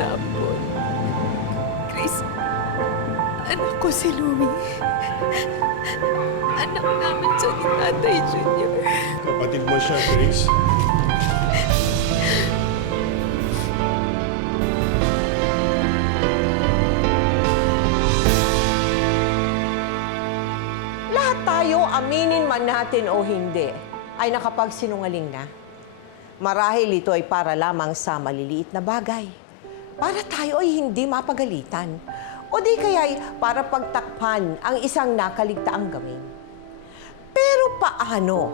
tapon. Grace, anak ko si Louie. Anak namin siya ni Tatay Junior. Kapatid mo siya, Grace. Lahat tayo, aminin man natin o hindi, ay nakapagsinungaling na. Marahil ito ay para lamang sa maliliit na bagay. Para tayo ay hindi mapagalitan. O di kaya'y para pagtakpan ang isang nakaligtaang gawin. Pero paano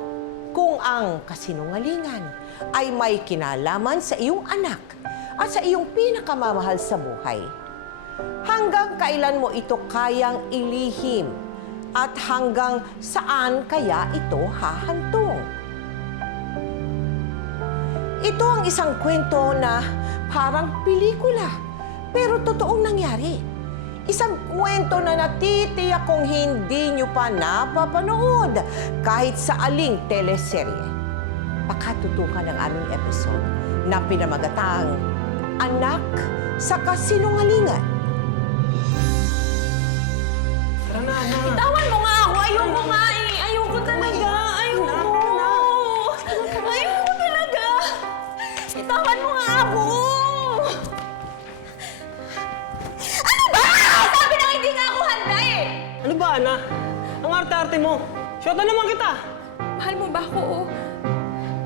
kung ang kasinungalingan ay may kinalaman sa iyong anak at sa iyong pinakamamahal sa buhay? Hanggang kailan mo ito kayang ilihim? At hanggang saan kaya ito hahantong? Ito ang isang kwento na parang pelikula, pero totoong nangyari. Isang kwento na natitiyak kong hindi nyo pa napapanood kahit sa aling teleserye. Pakatutukan ng aming episode na pinamagatang Anak sa Kasinungalingan. Bitawan mo nga ako! Ayoko nga eh! Ayoko talaga! Ayoko! Ayoko talaga! Bitawan mo nga ako! Ano ba? Sabi na hindi nga ako handa eh! Ano ba, Ana? Ang arte-arte mo. Shota naman kita. Mahal mo ba ako o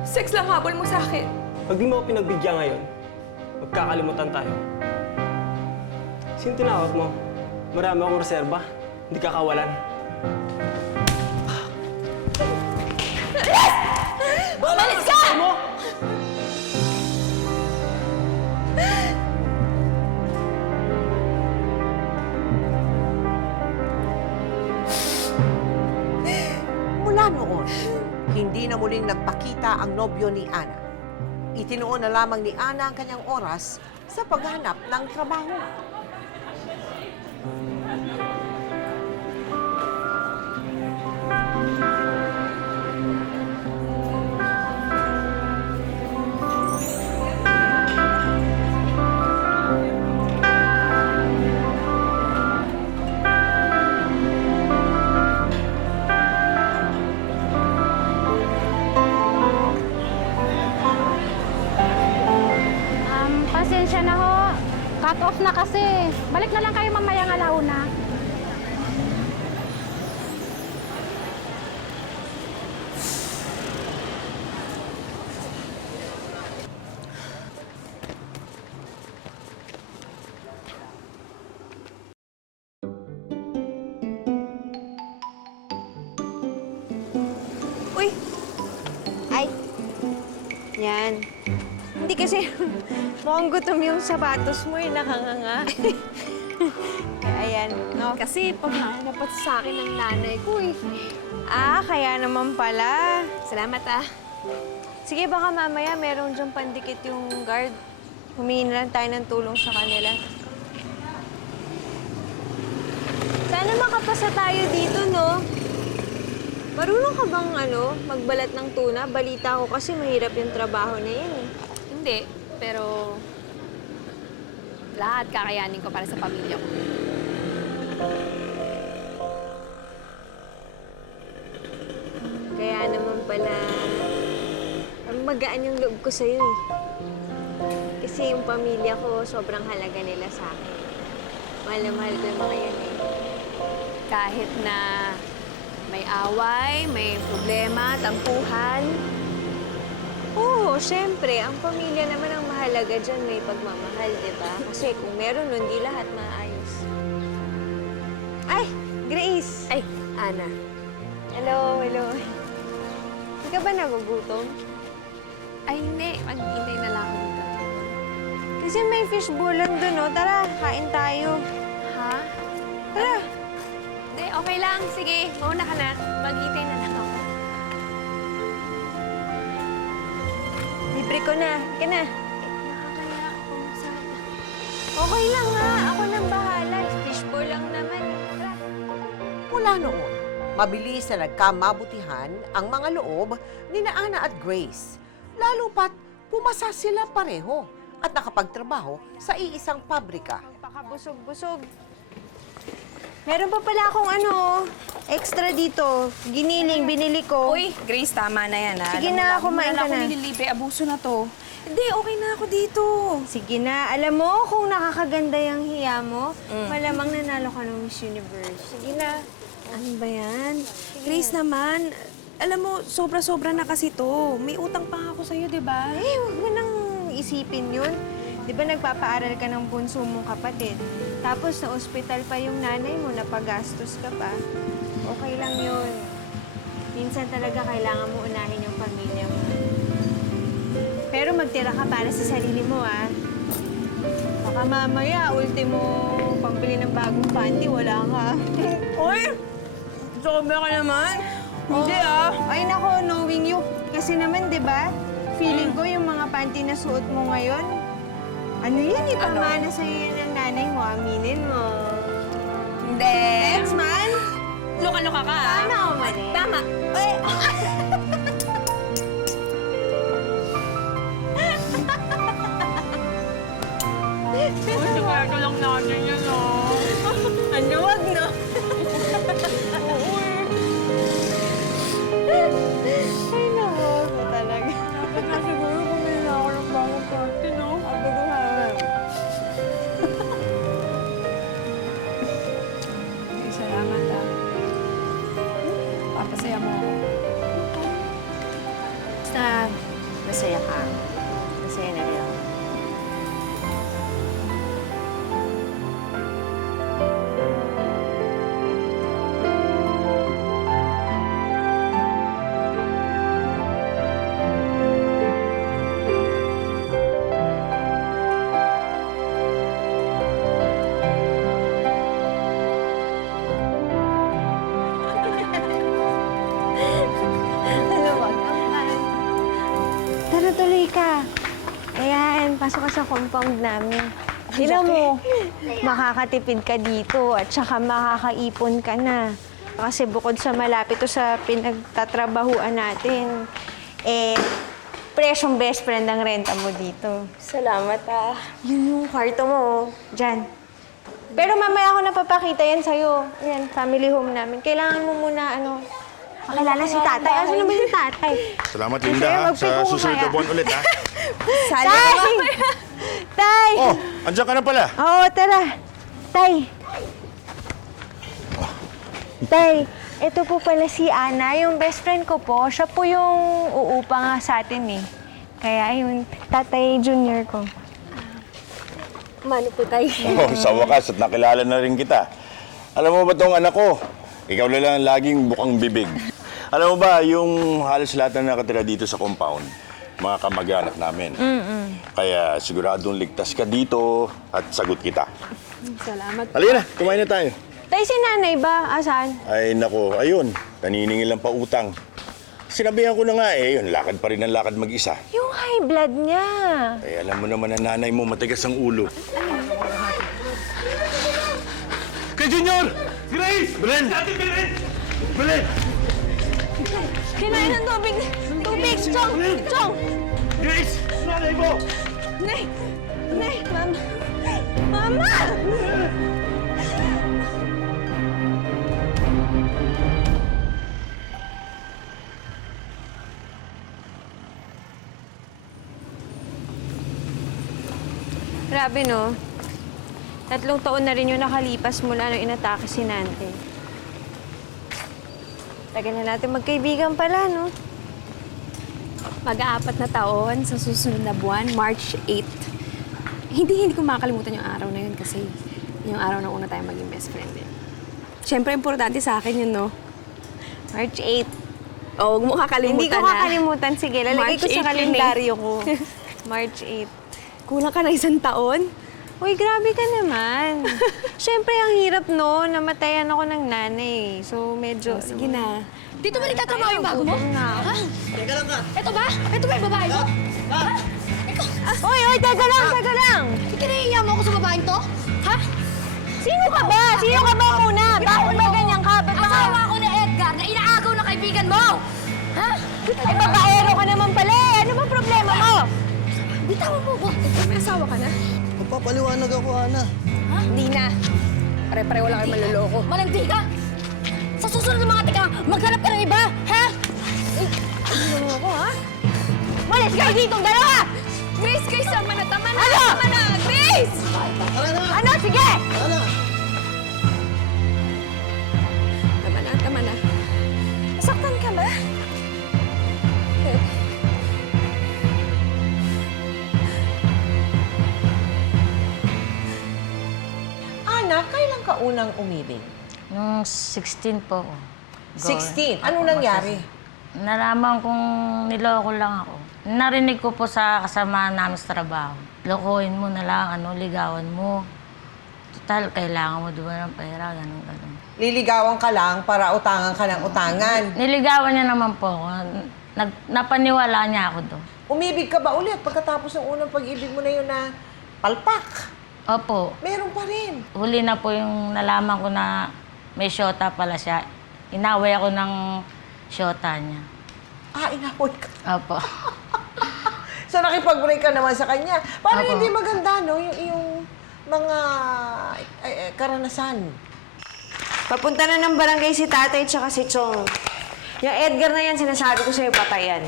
sex lang habol mo sa akin? Pag di mo ako pinagbigyan ngayon, magkakalimutan tayo. Sino tinawag mo? Marami akong reserba. Hindi ka kawalan. Umalis ka! Ano mo? Mula noon, hindi na muling nagpakita ang nobyo ni Ana. Itinuon na lamang ni Ana ang kanyang oras sa paghanap ng trabaho. Pasensya na ho. Cut off na kasi. Balik na lang kayo mamayang alauna. Uy! Ay! Yan. Hindi kasi mukhang gutom yung sapatos mo, nakanganga. Kaya ayan, no? Kasi paghahanap sa akin ng nanay ko eh. Ah, kaya naman pala. Salamat ah. Sige, baka mamaya meron dyan pandikit yung guard. Humingi na lang tayo ng tulong sa kanila. Sana makapasa tayo dito, no? Marunong ka bang, magbalat ng tuna? Balita ko kasi mahirap yung trabaho na yan, eh. Hindi, pero lahat kakayanin ko para sa pamilya ko. Kaya naman pala, magaan yung loob ko sa'yo, eh. Kasi yung pamilya ko, sobrang halaga nila sa akin. Mahal na mahal ko yung mga yan, eh. Kahit na may away, may problema, tampuhan. Oo, syempre. Ang pamilya naman ang mahalaga dyan. May pagmamahal, di ba? Kasi kung meron nun, di lahat maayos. Ay! Grace! Ay, Ana. Hello, hello. Hindi ka ba nagugutom? Ay, hindi. Maghihintay na lang ako dito. Kasi may fishbowl lang dun, no? Tara, kain tayo. Ha? Tara! Hindi, okay lang. Sige, mauna ka na. Maghihintay na lang ako. Libre ko na. Ka na. Nakakaya ako. Sana. Okay lang, ha? Ako nang bahala. Fishbowl lang naman. Tara. Mula noon, mabilis na nagkamabutihan ang mga loob ni Ana at Grace. Lalo pat pumasa sila pareho at nakapagtrabaho sa iisang pabrika. Pakabusog-busog. Meron pa pala akong extra dito. Giniling, binili ko. Uy, Grace, tama na yan, ha? Sige Alam mo, na, lagi mo kumain ka ako na. nililibre. Abuso na to. Hindi, okay na ako dito. Sige na. Alam mo, kung nakakaganda yung hiya mo, malamang nanalo ka ng Miss Universe. Sige na. Ano ba yan? Grace naman, alam mo, sobra-sobra na kasi to. May utang pa nga ako sa'yo, di ba? Eh, huwag mo nang isipin yun. Di ba nagpapaaral ka ng bunso mong kapatid? Tapos sa ospital pa yung nanay mo, napagastos ka pa. Okay lang yun. Minsan talaga kailangan mo unahin yung pamilya mo. Pero magtira ka para sa sarili mo, ah. Baka mamaya, ultimo pambili ng bagong panty, wala ka. Uy! Sobra ka naman. Hindi, ah. Ay nako, knowing you. Kasi naman, di ba? Feeling ko yung mga panty na suot mo ngayon, ano yan, ipamana sa'yo yan ng nanay mo, aminin mo. Hindi. Thanks, man! Luka-luka ka, ah. Tama o mali? Tama. Ito lang natin yun, oh. Ano, wag no? Ay, naku, ako talaga. Dapat na siguro bumili na ako ng bagong party, no? Ako ko ha. Salamat, ah. Papasaya mo ako. Basta, masaya ka. Masaya na rin ako. Ano, wag naman. Tara, tuloy ka. Ayan, pasok ka sa compound namin. Tignan mo, makakatipid ka dito at saka makakaipon ka na. Kasi bukod sa malapit to sa pinagtatrabahuan natin, presyong best friend ang renta mo dito. Salamat, ah. Yun yung kwarto mo, dyan. Pero mamaya ako napapakita yan sa'yo. Yan, family home namin. Kailangan mo muna, makilala si tatay. Ano naman yung tatay? Salamat, Linda, ha? Sa susunod na buwan ulit, ha? Tay! Tay! Oh, andyan ka na pala. Oo, tara. Tay. Tay, ito po pala si Ana, yung best friend ko po. Siya po yung uupa nga sa atin eh. Kaya yung tatay junior ko. Mano po, Tay? Oh, sa wakas at nakilala na rin kita. Alam mo ba tong anak ko? Ikaw na lang laging bukang bibig. Alam mo ba, yung halos lahat na nakatira dito sa compound, mga kamag-anak namin. Kaya siguradong ligtas ka dito at sagot kita. Salamat. Halika na, kumain na tayo. Tay, si nanay ba? Asan? Ay, nako, ayun, naniningil lang pa utang. Sinabihan ko na nga yun, lakad pa rin ang lakad mag-isa. Yung high blood niya. Eh, alam mo naman ang nanay mo, matigas ang ulo. Kay Junior! Grace! Belen! Ate Belen! Belen! Kinain ng tubig! Tubig! Chong! Chong! Grace! Nanay mo! Nay! Nay! Mama! Mama! Grabe, no? 3 taon na rin yung nakalipas mula nung inatake si Nante. Tagal na natin magkaibigan pala, no? Mag-aapat na taon sa susunod na buwan, March 8. Hindi ko makakalimutan yung araw na yun kasi yung araw na una tayo maging best friend eh. Siyempre, importante sa akin yun, no? March 8. Oo, huwag mo kakalimutan. Hindi ko kakalimutan. Sige, lalagay March ko sa 8 yun eh. kalendaryo ko. March 8. Kulang ka na 1 taon? Uy, grabe ka naman. Siyempre, ang hirap, no? Namatayan ako ng nanay. So, medyo... Sige na. Dito ba nagtatrabaho yung bago mo? Ha? Teka lang ka. Ito ba? Ito ba yung babae mo? Ha? Ikaw, Uy, teka lang, teka lang! kinahiya mo ako sa babaeng to? Ha? Sino ka ba? Sino ka ba muna? Bakit ba ganyan ka? Ba't ba? Asawa ko na Edgar na inaagaw ng kaibigan mo! Ha? Ay, babaero ka naman pala eh. Ano ba problema mo? Bitawan mo ko! May asawa ka na? Magpapaliwanag ako, Ana. Hindi na. Pare-pareho lang kayo maloloko. Malandi ka! Sa susunod ng mga tika, maghanap ka ng iba, ha? Ano mo ako, ha? Malis kayo dito, dalawa! Grace, Grace, tama na, tama na! Ano? Tama na! Grace! Tara na! Ano? Sige! Ana! Tama na, tama na. Nasaktan ka ba? Ana, kailan ka unang umibig? Nung 16 po ako. 16. Anong nangyari? Nalaman kong niloko lang ako. Narinig ko po sa kasama namin sa trabaho. Lokohin mo na lang, ligawan mo. Total, kailangan mo diba ng pera, ganun. Liligawan ka lang para utangan ka ng utangan. Niligawan niya naman po ako. Napaniwala niya ako doon. Umibig ka ba ulit pagkatapos ng unang pag-ibig mo na yun na palpak? Opo, Meron pa rin. huli na po yung nalaman ko na may syota pala siya. Inaway ako ng syota niya. Inapoy ka. Opo. So nakipag-break ka naman sa kanya. Parang Opo. hindi maganda, no? Yung mga karanasan. Papunta na ng barangay si tatay tsaka si Chong. Yung Edgar na yan, sinasabi ko sa'yo, patayan.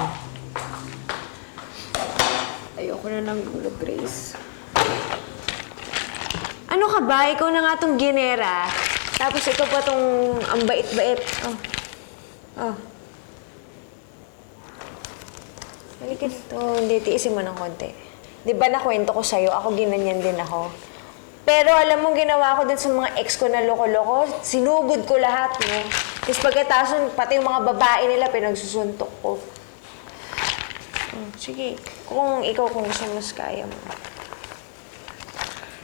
Ayoko na ng gulo, Grace. Ano ka ba? Ikaw na nga tong ginera. Tapos ikaw pa tong ang bait-bait. Oh. Halika dito. Hindi, tiisin mo ng konti. Di ba nakwento ko sa'yo, ako ginanyan din ako. Pero alam mo, ginawa ko din sa mga ex ko na loko-loko, sinugod ko lahat, no? Tapos pagkatapos, pati yung mga babae nila, pinagsusuntok ko. Sige, kung ikaw kung gusto mas kaya mo.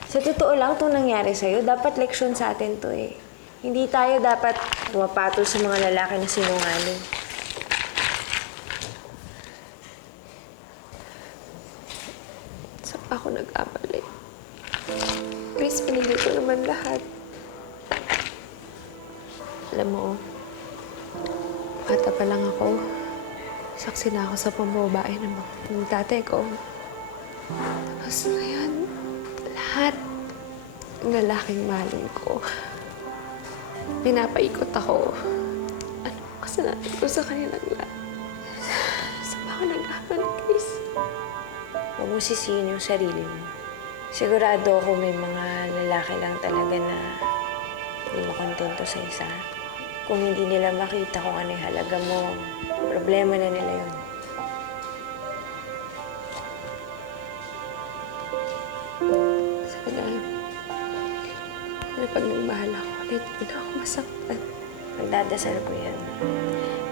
Sa totoo lang, itong nangyari sa'yo, dapat leksyon sa atin to eh. Hindi tayo dapat pumapatol sa mga lalaki na sinungaling. Saan pa ako nag-amali? Grace, pinili ko naman lahat. Alam mo, bata pa lang ako. Saksi na ako sa pambabae ng tatay ko. Tapos ngayon, lahat ng lalaking mahalin ko, pinapaikot ako. Ano kasalanan ko sa kanilang lahat? Saan pa ako nag-amali, Grace? Huwag mo sisihin yung sarili mo. Sigurado ako may mga lalaki lang talaga na hindi makontento sa isa. Kung hindi nila makita kung ano yung halaga mo, problema na nila yun. Sana, pag nagmahal ako ulit, hindi na ako masaktan. Magdadasal ko yan.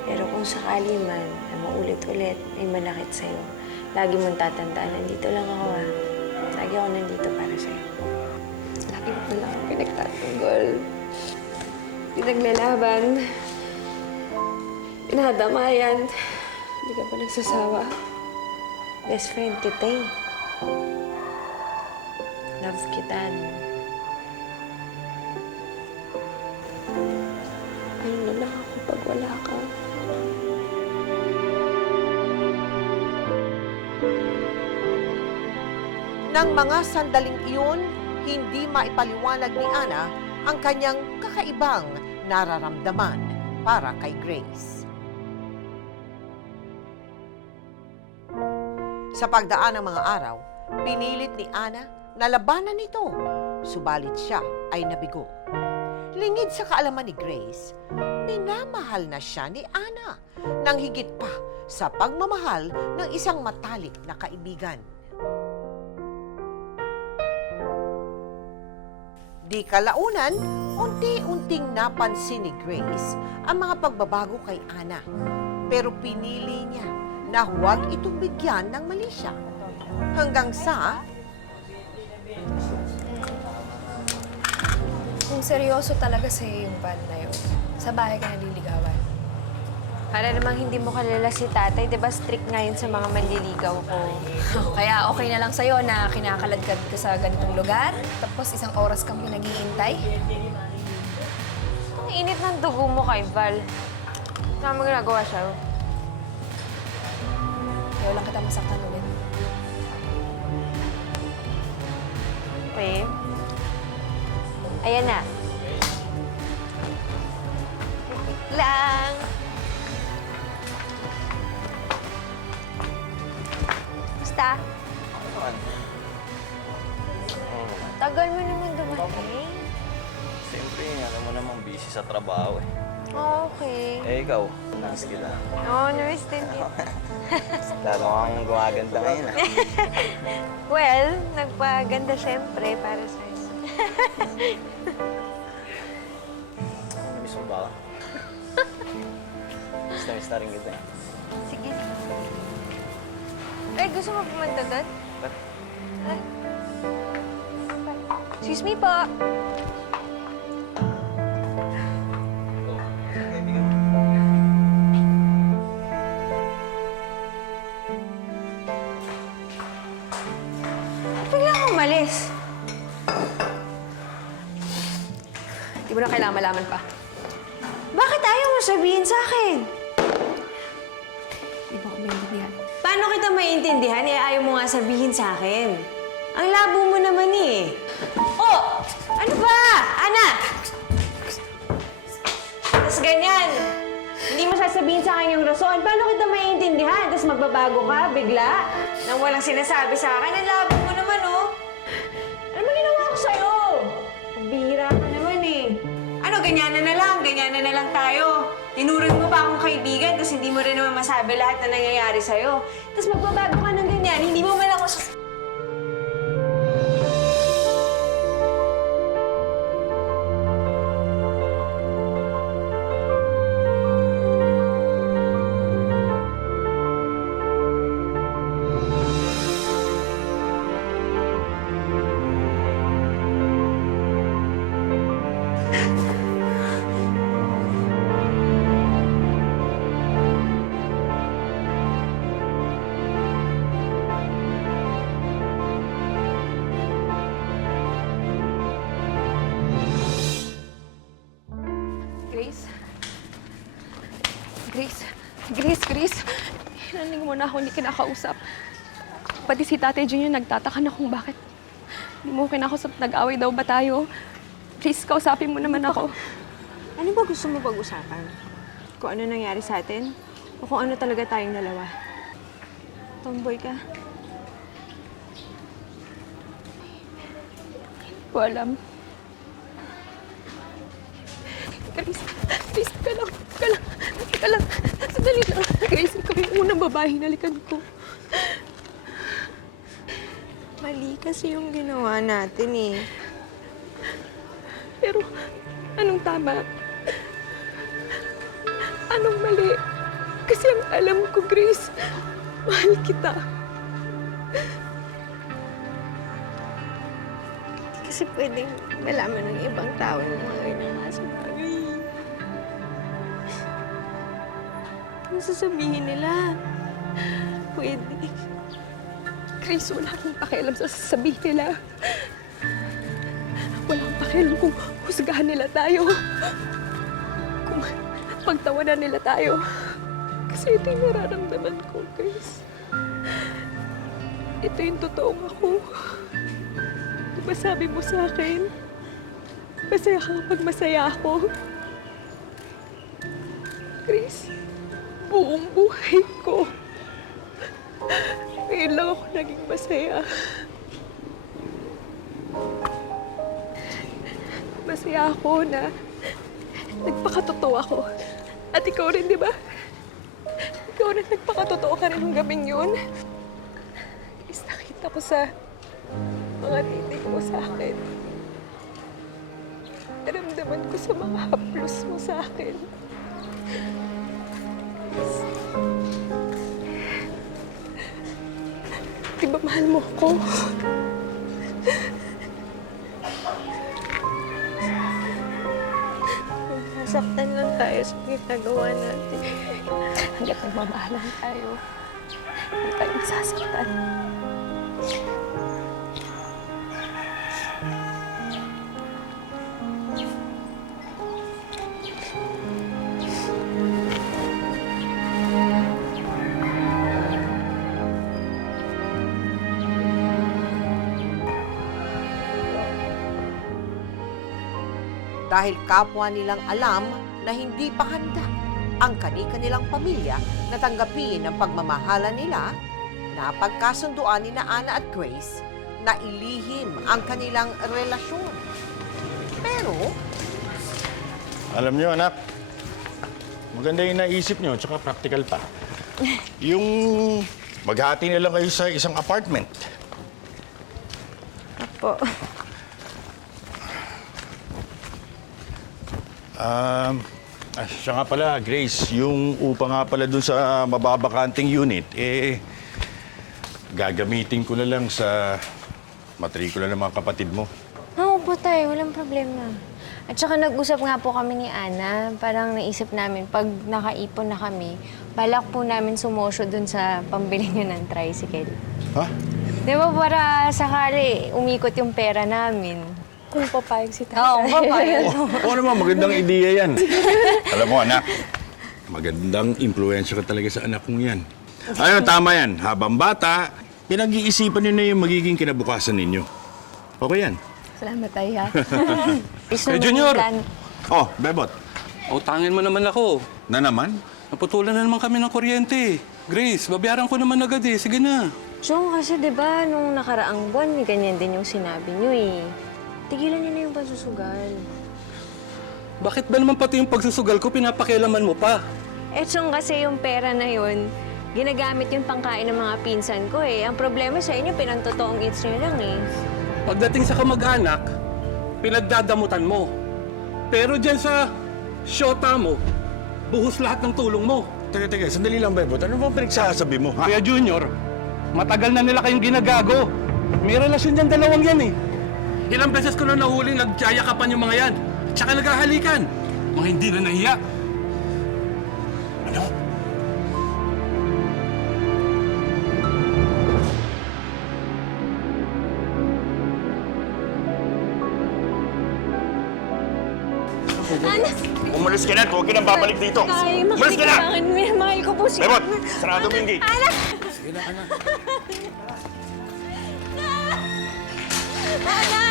Pero kung sakali man na maulit-ulit may manakit sa'yo, lagi mong tatandaan, nandito lang ako ah. Lagi ako nandito para sa'yo. Lagi mo na lang ako pinagtatanggol. Pinaglalaban. Pinadamayan. Hindi ka ba nagsasawa? Best friend kita eh. Love kita. Ano na lang ako pag wala ka? Nang mga sandaling iyon, hindi maipaliwanag ni Ana ang kanyang kakaibang nararamdaman para kay Grace. Sa pagdaan ng mga araw, pinilit ni Ana na labanan ito, subalit siya ay nabigo. Lingid sa kaalaman ni Grace, minamahal na siya ni Ana nang higit pa sa pagmamahal ng isang matalik na kaibigan. Di kalaunan, unti-unting napansin ni Grace ang mga pagbabago kay Ana. Pero pinili niya na huwag itong bigyan ng mali siya. Hanggang sa Kung seryoso talaga sa'yo yung ban na yun, sa bahay ka naliligawan. Para namang hindi mo kalala si tatay, di ba strict nga yun sa mga manliligaw ko. Kaya okay na lang sa'yo na kinakaladkad ka sa ganitong lugar, tapos isang oras kang pinag-iintay. Ang init ng dugo mo kay Val. Saan mo ginagawa siya? Ayaw lang kita masaktan ulit. Okay. Ayan na. Lang. Basta? Tagal mo naman dumating. Siyempre, alam mo namang busy sa trabaho eh. Okay. Eh, ikaw, nurse kita. Oo, nurse din yun. Lalo kang gumaganda ngayon ah. Well, nagpaganda siyempre para sa'yo. Namiss mo ba ako? Miss na rin kita eh. Sige. Ay, gusto mo pumunta doon? Ba't? Ay. Excuse me po. Bigla akong umalis. Di mo na kailangan malaman pa. Bakit ayaw mo sabihin sa akin? Di ba ako maintindihan? Paano kita maintindihan eh ayaw mo nga sabihin sa akin? Ang labo mo naman eh. Oh! Ano ba? Ana! Tapos ganyan. Hindi mo sasabihin sa akin yung rason. Paano kita maintindihan? Tapos magbabago ka bigla? Nang walang sinasabi sa akin. Ang labo mo naman, oh. Ano ba ginawa ko sa'yo? Bihira ka naman eh. Ano, ganyan na lang tayo. Tinuring mo pa akong kaibigan, tapos hindi mo rin naman masabi lahat na nangyayari sa'yo. Tapos magbabago ka ng ganyan, hindi mo man ako Grace. Hinaling mo na ako hindi kinakausap. Pati si Tatay Junior nagtataka na kung bakit hindi mo kinakausap. Nag-away daw ba tayo? Please, kausapin mo naman ako. Ano ba gusto mo pag-usapan? Kung ano nangyari sa atin? O kung ano talaga tayong dalawa? Tomboy ka? Hindi ko alam. Grace, please, teka lang. Sandali lang. Grace, ikaw yung unang babae hinalikan ko. Mali kasi yung ginawa natin eh. Pero, anong tama? Anong mali? Kasi ang alam ko, Grace, mahal kita. Kasi pwedeng malaman ng ibang tao yung mga ginagawa bagay. Ano sasabihin nila? Pwede. Grace, wala akong pakialam sa sasabihin nila. Wala akong pakialam kung husgahan nila tayo. Kung pagtawanan nila tayo. Kasi ito yung nararamdaman ko, Grace. Ito yung totoong ako. Diba sabi mo sa akin, masaya ka kapag masaya ako. Grace, buong buhay ko. Ngayon lang ako naging masaya. Masaya ako na nagpakatotoo ako. At ikaw rin, di ba? Ikaw rin nagpakatotoo ka rin ng gabing yun. Is nakita ko sa mga titig mo sa akin. Naramdaman ko sa mga haplos mo sa akin. Di ba mahal mo ako? Nasaktan lang tayo sa ginagawa natin. Hanggat nagmamahalan tayo, hindi tayo masasaktan. dahil kapwa nilang alam na hindi pa handa ang kani-kanilang pamilya na tanggapin ang pagmamahalan nila, na pagkasunduan ni Ana at Grace na ilihim ang kanilang relasyon. Pero, Alam niyo, anak, maganda yung naisip niyo, tsaka practical pa. Yung maghati na lang kayo sa isang apartment. Apo. Siya nga pala, Grace, yung upa nga pala dun sa mababakanting unit, gagamitin ko na lang sa matrikula ng mga kapatid mo. Oo po tayo, walang problema. At saka nag-usap nga po kami ni Ana. Parang naisip namin, pag nakaipon na kami, balak po namin sumosyo dun sa pambili niyo ng tricycle. Ha? Di ba para sakali umikot yung pera namin? Kung papayag si tatay. Oo, papayag. Oo naman, magandang ideya yan. Alam mo, anak, magandang impluensya ka talaga sa anak mong yan. Ayun, tama yan. Habang bata, pinag-iisipan niyo na yung magiging kinabukasan ninyo. Okay yan. Salamat tayo, ha? Junior! Oh, Bebot. Utangin mo naman ako. Na naman? Naputulan na naman kami ng kuryente. Grace, babayaran ko naman agad eh. Sige na. Chong, kasi di ba nung nakaraang buwan, may ganyan din yung sinabi niyo eh. Tigilan niyo na yung pagsusugal. Bakit ba naman pati yung pagsusugal ko, pinapakialaman mo pa? Chong, kasi yung pera na yun, ginagamit yung pangkain ng mga pinsan ko eh. Ang problema sa inyo, pinantotoong eats niyo lang eh. Pagdating sa kamag-anak, pinagdadamutan mo. Pero dyan sa syota mo, buhos lahat ng tulong mo. Teka, sandali lang, Bebot. Ano bang pinagsasabi mo, ha? Kuya Junior, matagal na nila kayong ginagago. May relasyon yan, dalawang yan eh. Ilang beses ko na nahuli, nagyayakapan yung mga yan. Tsaka naghahalikan. Mga hindi na nahiya. Ano? Umalis ka na at huwag ka nang babalik dito. Umalis ka na! Mahal ko po si Bebot, sarado mo yung gate. Ana! Ana!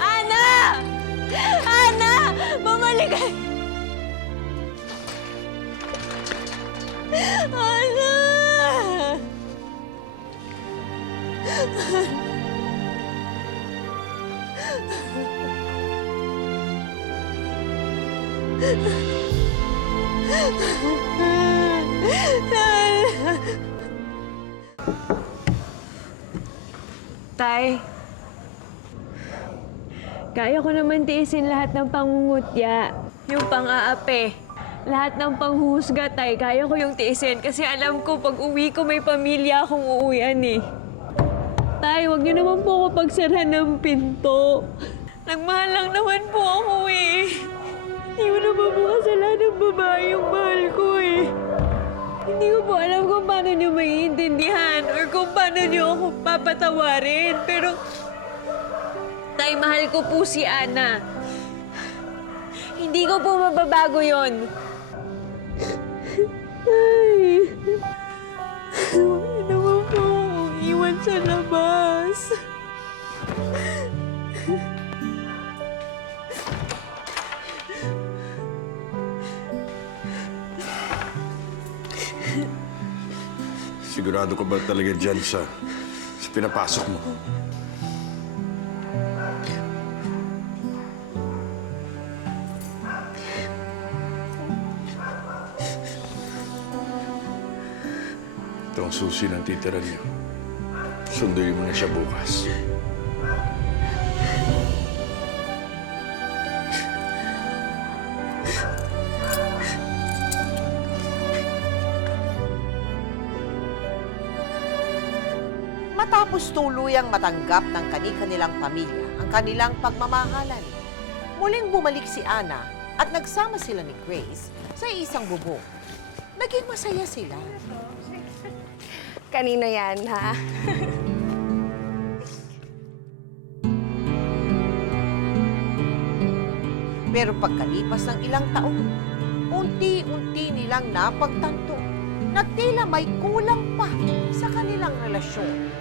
Ana! Ana! Bumalik ka! Ana! Tay, kaya ko naman tiisin lahat ng pangungutya, yung pang-aape, lahat ng panghuhusga, tay. Kaya ko yung tiisin kasi alam ko pag uwi ko may pamilya akong uuwian eh. Tay, huwag niyo naman po ako pagsarhan ng pinto. Nagmahal lang naman po ako eh. Hindi ko naman po kasalanan ng babae yung mahal ko eh. Hindi ko po alam kung paano niyo maiintindihan or kung paano niyo ako papatawarin. Pero, tay, mahal ko po si Ana. Hindi ko po mababago yon. Ay, huwag naman po akong iwan sa labas. Sigurado ka ba talaga dyan sa pinapasok mo? Ito ang susi ng titira niyo. Sunduin mo na siya bukas. matapos tuluyang matanggap ng kani-kanilang pamilya ang kanilang pagmamahalan, muling bumalik si Ana at nagsama sila ni Grace sa isang bubong. Naging masaya sila. Kanino yan, ha? Pero pagkalipas ng ilang taon, unti-unti nilang napagtanto na tila may kulang pa sa kanilang relasyon.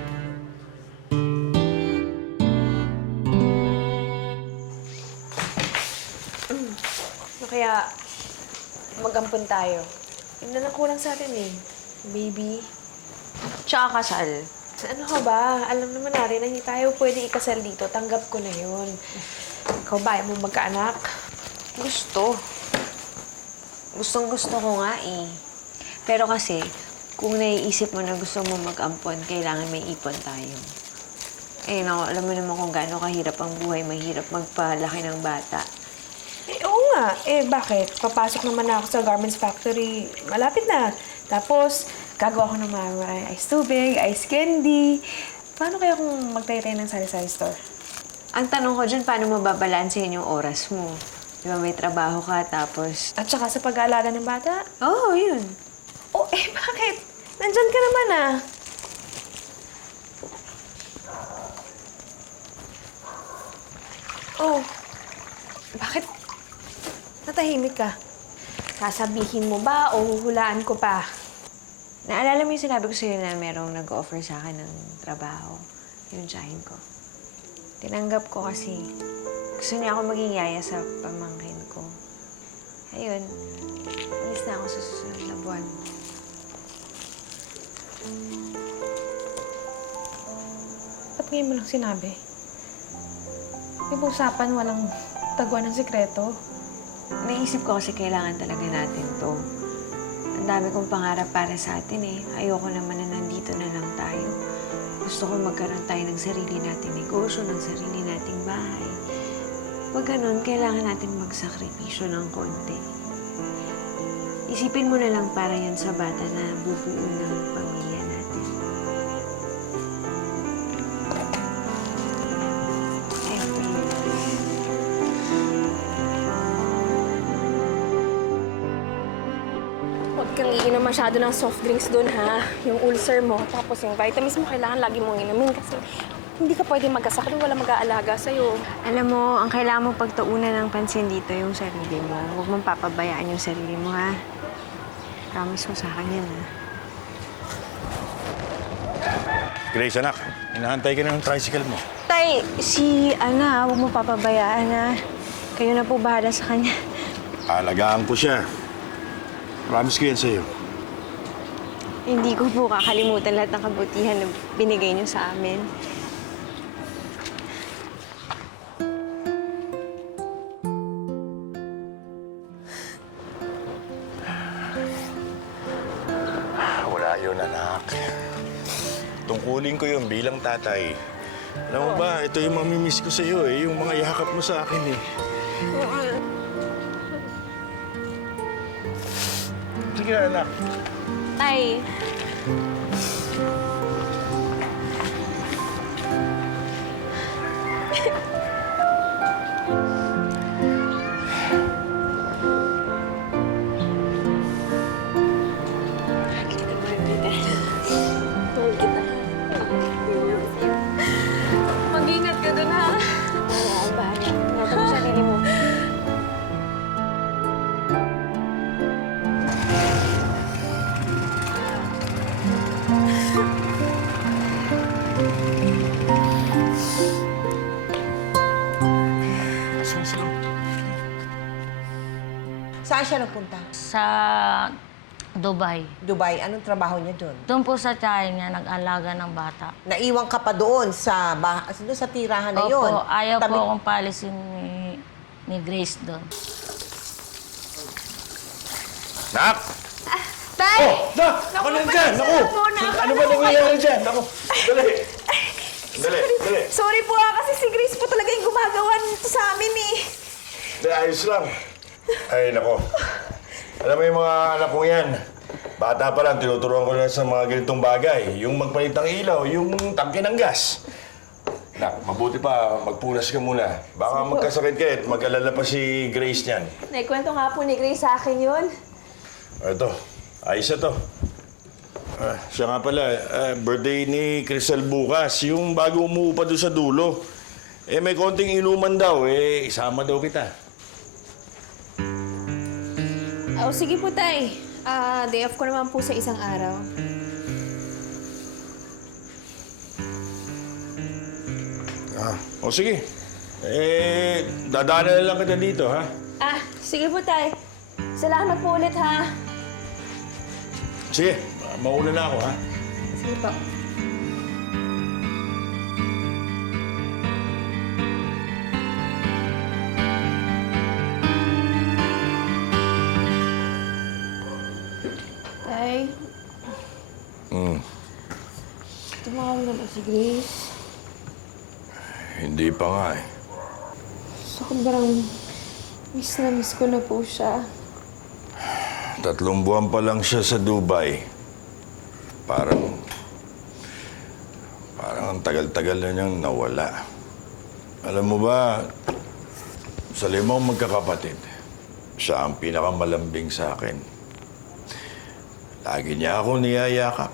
Kaya, mag-ampon tayo. Yun na lang kulang sa atin eh. Baby. Tsaka kasal. Ano ka ba? Alam naman natin na hindi tayo pwede ikasal dito. Tanggap ko na yun. Ikaw ba, ayaw mo magkaanak? Gusto. Gustong-gusto ko nga eh. Pero kasi, kung naiisip mo na gusto mo mag-ampon, kailangan may ipon tayo. Eh, no, alam mo naman kung gaano kahirap ang buhay, mahirap magpalaki ng bata. Eh, oo nga. Eh, bakit? Papasok naman ako sa garments factory. Malapit na. Tapos, gagawa ko ng mga ice tubig, ice candy. Paano kaya kung magtayo-tayo ng sari-sari store? Ang tanong ko dyan, paano mo babalansehin yung oras mo? Di ba may trabaho ka, tapos... At saka sa pag-aalaga ng bata? Oo, yun. Oh, eh, bakit? Nandyan ka naman ah. Oh, bakit natahimik ka? Sasabihin mo ba o huhulaan ko pa? Naalala mo yung sinabi ko sa'yo na merong nag-offer sa akin ng trabaho, yung tsahin ko. Tinanggap ko kasi gusto niya ako maging yaya sa pamangkin ko. Ayun, alis na ako sa susunod na buwan. Ba't ngayon mo lang sinabi? Di ba usapan walang taguan ng sekreto? Naisip ko kasi kailangan talaga natin to. Ang dami kong pangarap para sa atin eh. Ayoko naman na nandito na lang tayo. Gusto ko magkaroon tayo ng sarili nating negosyo, ng sarili nating bahay. Pag ganun, kailangan natin magsakripisyo ng konti. Isipin mo na lang para yan sa bata na bubuo ng pamilya natin. Huwag kang iinom masyado ng soft drinks doon, ha? Yung ulcer mo, tapos yung vitamins mo, kailangan lagi mong inumin kasi hindi ka pwede magkasakit kung wala mag-aalaga sa'yo. Alam mo, ang kailangan mo pagtuunan ng pansin dito yung sarili mo. Huwag mong papabayaan yung sarili mo, ha? Promise mo sa akin yan, ha? Grace, anak, hinahantay ka na ng tricycle mo. Tay, si Ana, huwag mo papabayaan, ha? Kayo na po bahala sa kanya. Alagaan ko siya. Promise ko yan sa'yo. Hindi ko po kakalimutan lahat ng kabutihan na binigay niyo sa amin. Wala yun, anak. Tungkulin ko yun bilang tatay. Alam mo ba, ito yung mamimiss ko sa'yo eh. Yung mga yakap mo sa akin eh. Sige na, anak. Tay, Mag-ingat ka doon, ha? oo, bahala. Ingatan mo sarili mo. Saan siya nagpunta? Sa Dubai. Dubai. Anong trabaho niya doon? Doon po sa tiyahin niya, nag-alaga ng bata. Naiwan ka pa doon sa, doon sa tirahan na yun. Opo, ayaw po Tabi- akong palisin ni Grace doon. Nak! Tay! Oh, Nak! Ako nandyan! Naku! Ano ba nangyayari dyan? Naku! Dali! Dali! Dali! Sorry po kasi si Grace po talaga yung gumagawa nito sa amin eh. Dali, ayos lang. Ay, nako. Alam mo yung mga anak ko yan. Bata pa lang, tinuturuan ko na sa mga ganitong bagay. Yung magpalit ng ilaw, yung tangke ng gas. Nak, mabuti pa, magpunas ka muna. Baka magkasakit ka at mag-alala pa si Grace niyan. Naikwento nga po ni Grace sa akin yun. Ito, ayos na to. Siya nga pala, birthday ni Crystal bukas. Yung bago umuupa doon sa dulo. Eh, may konting inuman daw. Eh, isama daw kita. Oh, sige po, Tay. Day off ko naman po sa isang araw. O sige. Eh, dadaanan na lang kita dito, ha? Sige po, Tay. Salamat po ulit, ha? Sige, mauna na ako, ha? Sige po. Tay, tumawag na ba si Grace? Hindi pa nga, eh. Sobrang miss na miss ko na po siya. 3 buwan pa lang siya sa Dubai. Parang ang tagal-tagal na niyang nawala. Alam mo ba, sa 5 magkakapatid, siya ang pinakamalambing sa akin. Lagi niya ako niyayakap.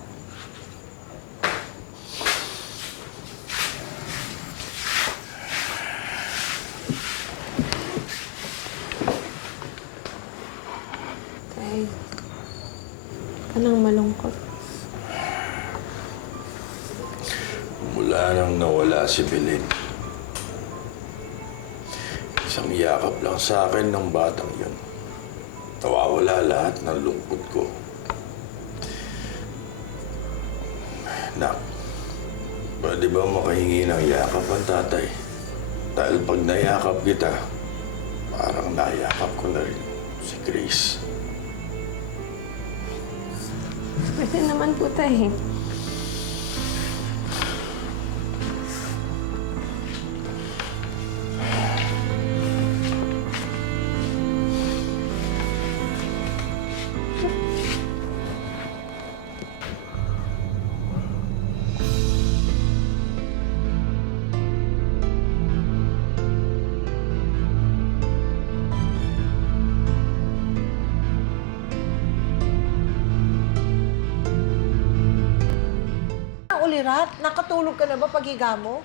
Tay, ka nang malungkot. Mula nang nawala si Belen, isang yakap lang sa akin ng batang yun. Nawawala lahat ng lungkot ko. Nak, pwede ba makahingi ng yakap ang tatay? Dahil pag nayakap kita, parang nayakap ko na rin si Grace. Pwede naman po, Tay. Ulirat, nakatulog ka na ba paghiga mo?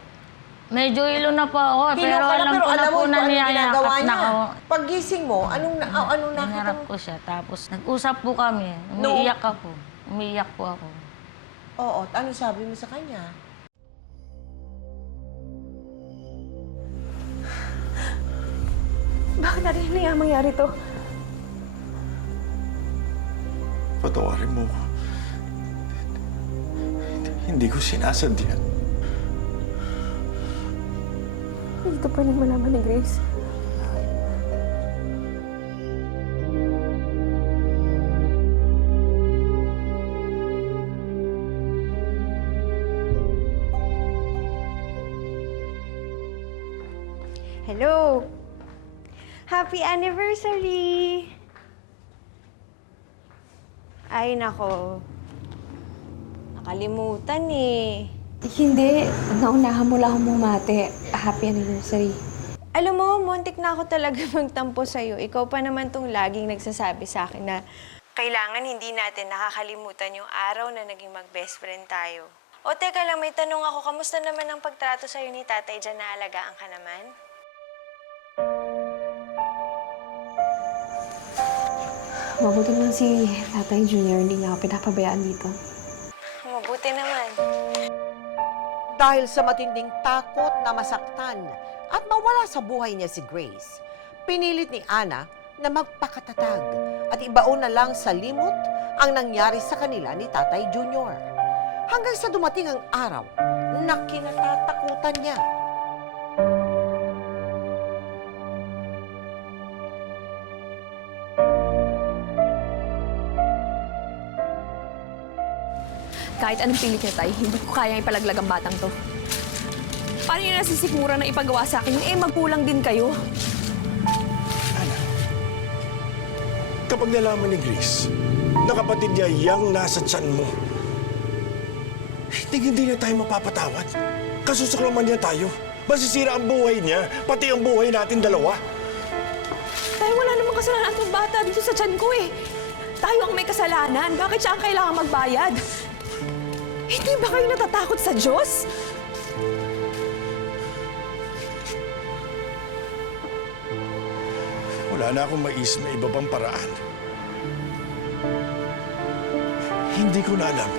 Medyo ilo na po ako, Hilo pero ka alam ko na po na anong ginagawa niyayakap na niya. ako. Paggising mo, anong nakita Hinarap mo? ko siya, tapos nag-usap po kami. Umiiyak ako. Umiiyak po ako. Oo, ano sabi mo sa kanya? Bakit natin hinayang mangyari to? Patawarin mo ko. Hindi ko sinasadya. Hindi ito pwedeng malaman ni Grace. Hello! Happy anniversary! Ay, nako. Nakalimutan eh. Hindi. Naunahan mo lang humumate. Happy anniversary. Alam mo, muntik na ako talaga magtampo sa'yo. Ikaw pa naman tong laging nagsasabi sa akin na kailangan hindi natin nakakalimutan yung araw na naging mag-best friend tayo. O teka lang, may tanong ako. Kamusta naman ang pagtrato sa'yo ni tatay dyan? Naalagaan ka naman? Mabuti naman si Tatay Junior. Hindi niya ako pinapabayaan dito. Mabuti naman. Dahil sa matinding takot na masaktan at mawala sa buhay niya si Grace, pinilit ni Ana na magpakatatag at ibaon na lang sa limot ang nangyari sa kanila ni Tatay Junior. Hanggang sa dumating ang araw na kinatatakutan niya. Kahit anong pilit niya, Tay, hindi ko kayang ipalaglag ang batang to. Paano niya nasisikmura na ipagawa sa akin? Magkulang din kayo. Kapag nalaman ni Grace na kapatid niya yang nasa tiyan mo, hindi na tayo mapapatawad. Kasusaklaman niya tayo. Masisira ang buhay niya, pati ang buhay natin dalawa. Tay, wala namang kasalanan itong bata dito sa tiyan ko eh. Tayo ang may kasalanan. Bakit siya ang kailangan magbayad? Hindi ba kayo natatakot sa Diyos? Wala na akong maisip na iba pang paraan. Hindi ko na alam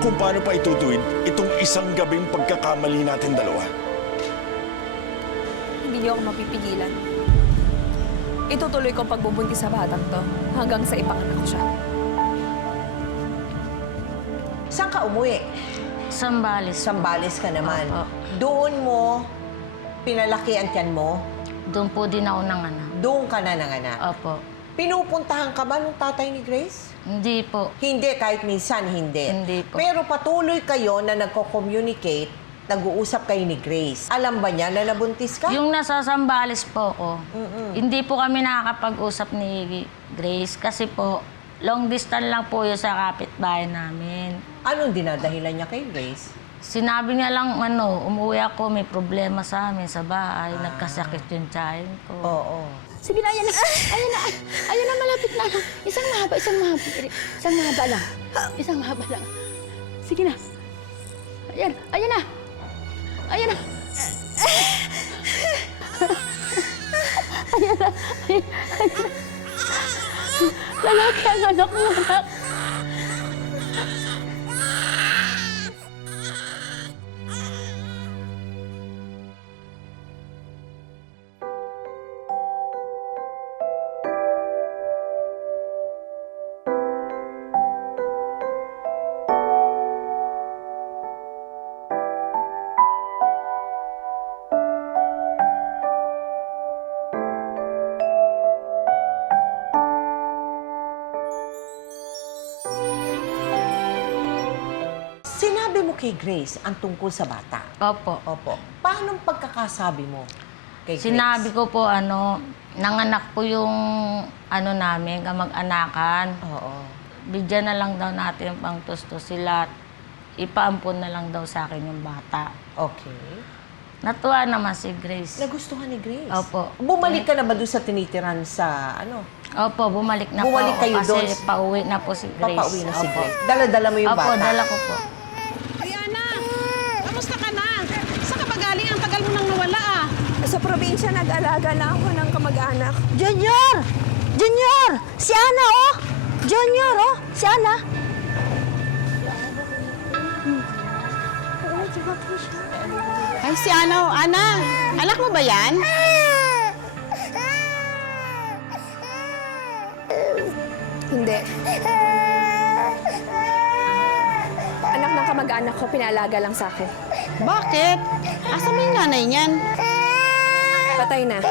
kung paano pa itutuwid itong isang gabing pagkakamali natin dalawa. Hindi niyo ako mapipigilan. itutuloy ko ang pagbubuntis sa batang to hanggang sa ipanganak ko siya. Saan ka umuwi? Sambales. Sambales ka naman. Opo. Doon mo pinalaki ang tiyan mo? Doon po din ako nanganak. Doon ka na nanganak? Opo. Pinupuntahan ka ba nung tatay ni Grace? Hindi po. Hindi, kahit minsan hindi. Hindi po. Pero patuloy kayo na nagko-communicate, nag-uusap kayo ni Grace. Alam ba niya na nabuntis ka? Yung nasa Sambales po ko, hindi po kami nakakapag-usap ni Grace kasi po, long distance lang po yun sa kapitbahay namin. Anong dinadahilan niya kay Grace? Sinabi niya lang, umuwi ako, may problema sa amin sa bahay, nagkasakit yung tiyahin ko. Oo. Sige na, ayan na. Ayan na. Ayan na, malapit na. Isang mahaba, isang mahaba. Isang mahaba lang. Isang mahaba lang. Sige na. Ayan, ayan na. Ayan na. Ayan na. Ayan na. Lalaki ang anak mo, anak. Sinabi mo kay Grace ang tungkol sa bata? Opo. Opo. Paano ang pagkakasabi mo kay Grace? Sinabi ko po, nanganak po yung namin, kamag-anakan. Oo. Bigyan na lang daw natin pang tusto sila. Ipaampun na lang daw sa akin yung bata. Okay. Natuwa naman si Grace. Nagustuhan ni Grace? Opo. Bumalik ka na ba doon sa tinitiran sa Opo, bumalik na Bumalik po kayo kasi doon? pauwi na po si Grace. Papauwi na si Opo. Grace? Dala-dala mo yung Opo, bata? dala ko po. Diana, kamusta ka na? Saan ka ba galing? Ang tagal mo nang nawala ah. Sa probinsya, nag-alaga na ako ng kamag-anak. Junior! Junior! Si Ana, oh! Junior, oh! Si Ana. Ay, si Ana, anak mo ba yan? Hindi. Anak ng kamag-anak ko, pinalaga lang sa akin. Bakit? Asa mo yung nanay niyan? Patay na.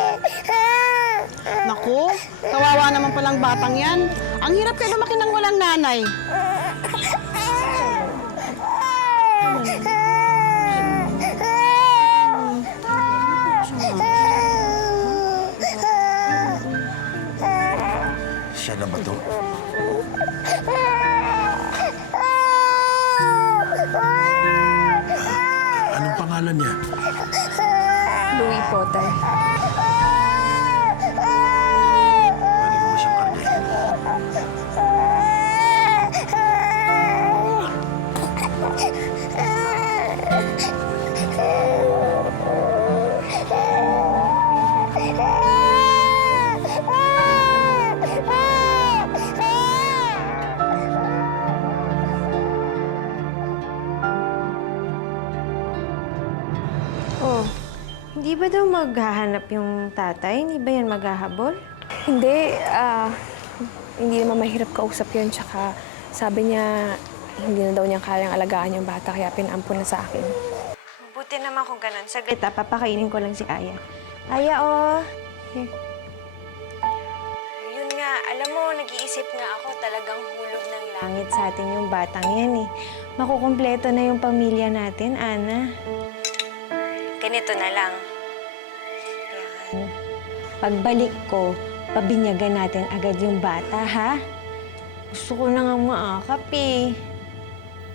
Naku, kawawa naman palang batang yan. Ang hirap kayo lumaki ng walang nanay. Siya na ba to? Anong pangalan niya? Louis Potter. Pwede ko ba siyang kargahin? Oh, hindi ba daw maghahanap yung tatay? Hindi ba yan maghahabol? Hindi, hindi naman mahirap kausap yun. Tsaka sabi niya, hindi na daw niya kayang alagaan yung bata, kaya pinampun na sa akin. Buti naman kung ganun. Saglit, papakainin ko lang si Aya. Aya, oh. Here. Yun nga, alam mo, nag-iisip nga ako, talagang hulog ng langit sa atin yung batang yan eh. Makukumpleto na yung pamilya natin, Ana. Ganito na lang. Yan. Pagbalik ko, pabinyagan natin agad yung bata, ha? Gusto ko na nga maakap eh.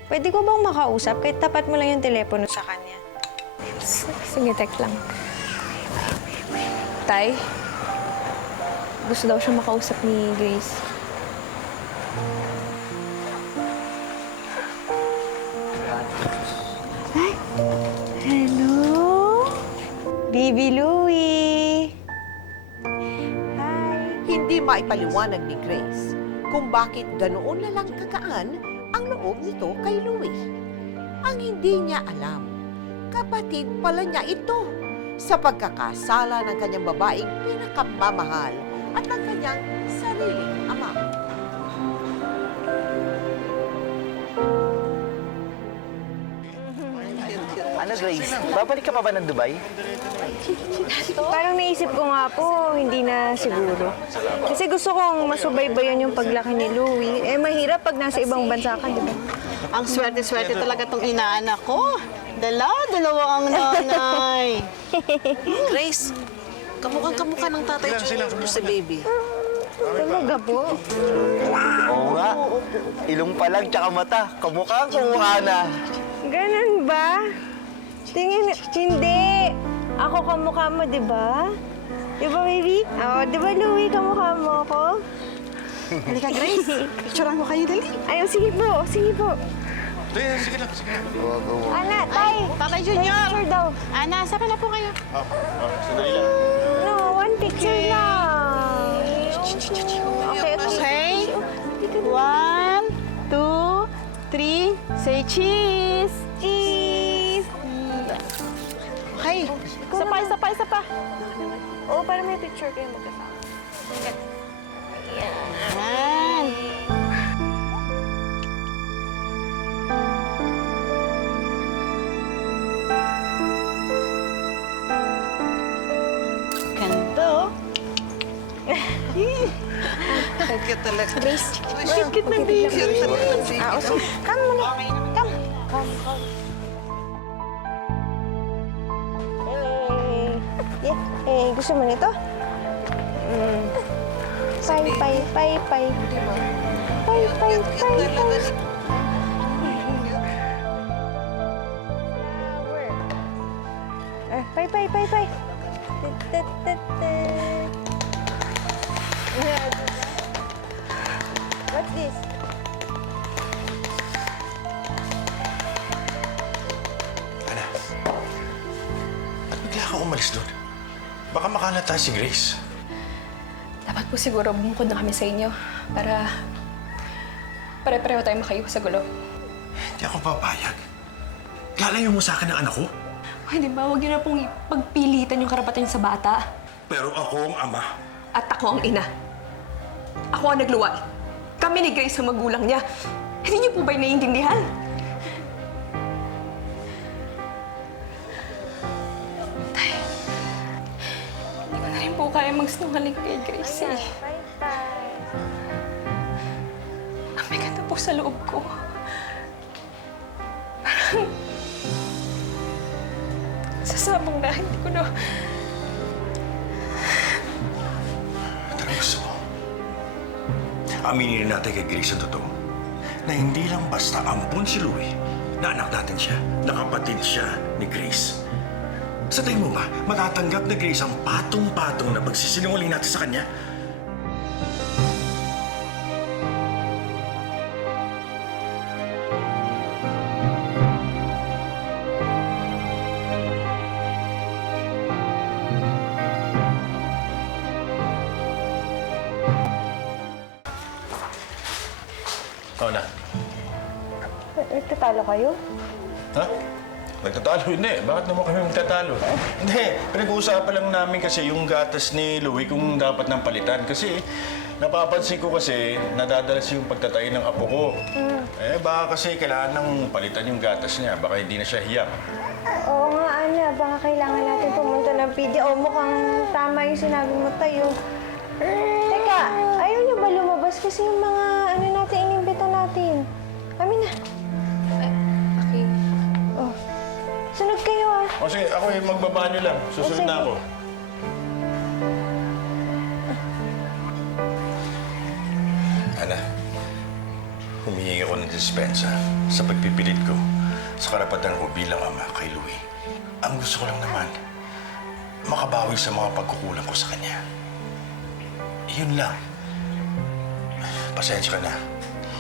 Pwede ko bang makausap? Kahit tapat mo lang yung telepono sa kanya. Sige, text lang. Tay, gusto daw siya makausap ni Grace. Hello? Baby Louie! Hi! Hindi maipaliwanag ni Grace kung bakit ganoon na lang kagaan ang loob nito kay Louie. Ang hindi niya alam, kapatid pala niya ito sa pagkakasala ng kanyang babaeng pinakamamahal at kanyang sariling ama. Ano, Grace? Babalik ka pa ba ng Dubai? Parang naisip ko nga po, hindi na siguro. Kasi gusto kong masubaybayan yung paglaki ni Louie. Eh, mahirap pag nasa ibang bansa ka, di ba? Ang swerte-swerte talaga tong inaanak ko. Dalawa ang nanay. Grace, kamukha ng tatay Junior mo si baby. Talaga po? Oo nga. Ilong pa lang tsaka mata. Kamukha na. Ganun ba? Tingin, hindi. Ako kamukha mo, di ba? Di ba, baby? Oo, di ba, Louie, kamukha mo ako? Halika, Grace. Picturean ko kayo, dali. Ay, sige po, sige po. Sige lang. Ana, tay! Tatay Junior! Picture daw. Ana, saka na po kayo. Sandali lang. No, one picture lang. Okay. Okay? 1, 2, 3, say cheese! Cheese! Okay. Isa pa. Oo, para may picture kayo magkasama. Yan. Ganto. Cute talaga. Grace, cute na baby. Ah, sige. Come muna. Come. Hey, gusto mo nito? Pay. Pay. What's this? Ana, ba't bigla ka umalis doon? Baka makalata si Grace. Dapat po siguro bumukod na kami sa inyo para pare-pareho tayo makaiwas sa gulo. Hindi ako papayag. Lalayo mo sa akin ang anak ko. Pwede ba, huwag niyo na pong pagpilitan yung karapatan niyo sa bata. Pero ako ang ama. At ako ang ina. Ako ang nagluwal. Kami ni Grace ang magulang niya. Hindi niyo po ba naiintindihan? Tay, hindi ko na rin po kaya magsinungaling kay Grace eh. Ang may ganda po sa loob ko. Parang sasabong na hindi ko na... Pero gusto mo, aminin natin kay Grace ang totoo na hindi lang basta ampun si Louie, na anak natin siya, na kapatid siya ni Grace. Sa tingin mo ba, matatanggap ni Grace ang patong-patong na pagsisinungaling natin sa kanya? Oo na. Nagtatalo kayo? Ha? Nagtatalo? Hindi. Bakit naman kami magtatalo? Hindi. Pinag-uusapan lang namin kasi yung gatas ni Louie kung dapat nang palitan. Kasi napapansin ko kasi nadadalas yung pagtatayo ng apo ko. Eh baka kasi kailangan nang palitan yung gatas niya. Baka hindi na siya hiyak. Oo nga, Ana. Baka kailangan natin pumunta ng PDO. Mukhang tama yung sinabi mo tayo. Teka, ayaw niyo ba lumabas? Kasi yung mga natin, inimbita natin. Amin na. Okay. Oh. Sunod kayo ah. O sige, ako yung magbabanyo lang. Susunod na ako. Ana, humihingi ako ng dispensa sa pagpipilit ko sa karapatan ko bilang ama kay Louie. Ang gusto ko lang naman, makabawi sa mga pagkukulang ko sa kanya. Yun lang. Pasensya ka na.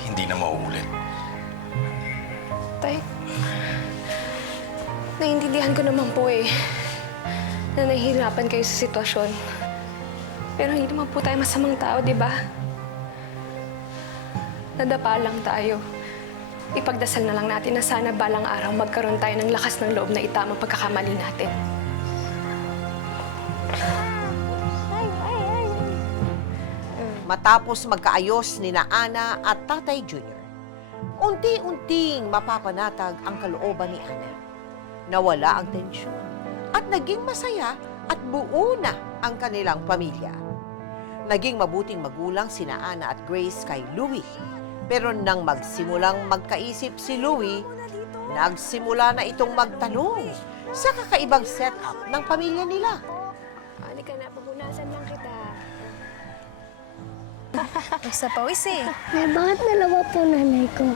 Hindi na mauulit. Tay, naiintindihan ko naman po eh na nahihirapan kayo sa sitwasyon. Pero hindi naman po tayo masamang tao, di ba? Nadapa lang tayo. Ipagdasal na lang natin na sana balang araw magkaroon tayo ng lakas ng loob na itama ang pagkakamali natin. Matapos magkaayos ni Ana at Tatay Junior, unti-unting mapapanatag ang kalooban ni Ana. Nawala ang tensyon at naging masaya at buo na ang kanilang pamilya. Naging mabuting magulang sina Ana at Grace kay Louie. Pero nang magsimulang magkaisip si Louie, nagsimula na itong magtanong sa kakaibang setup ng pamilya nila. Halika na, papunasan lang kita. Basta pawis eh. May bakit dalawa po nanay ko?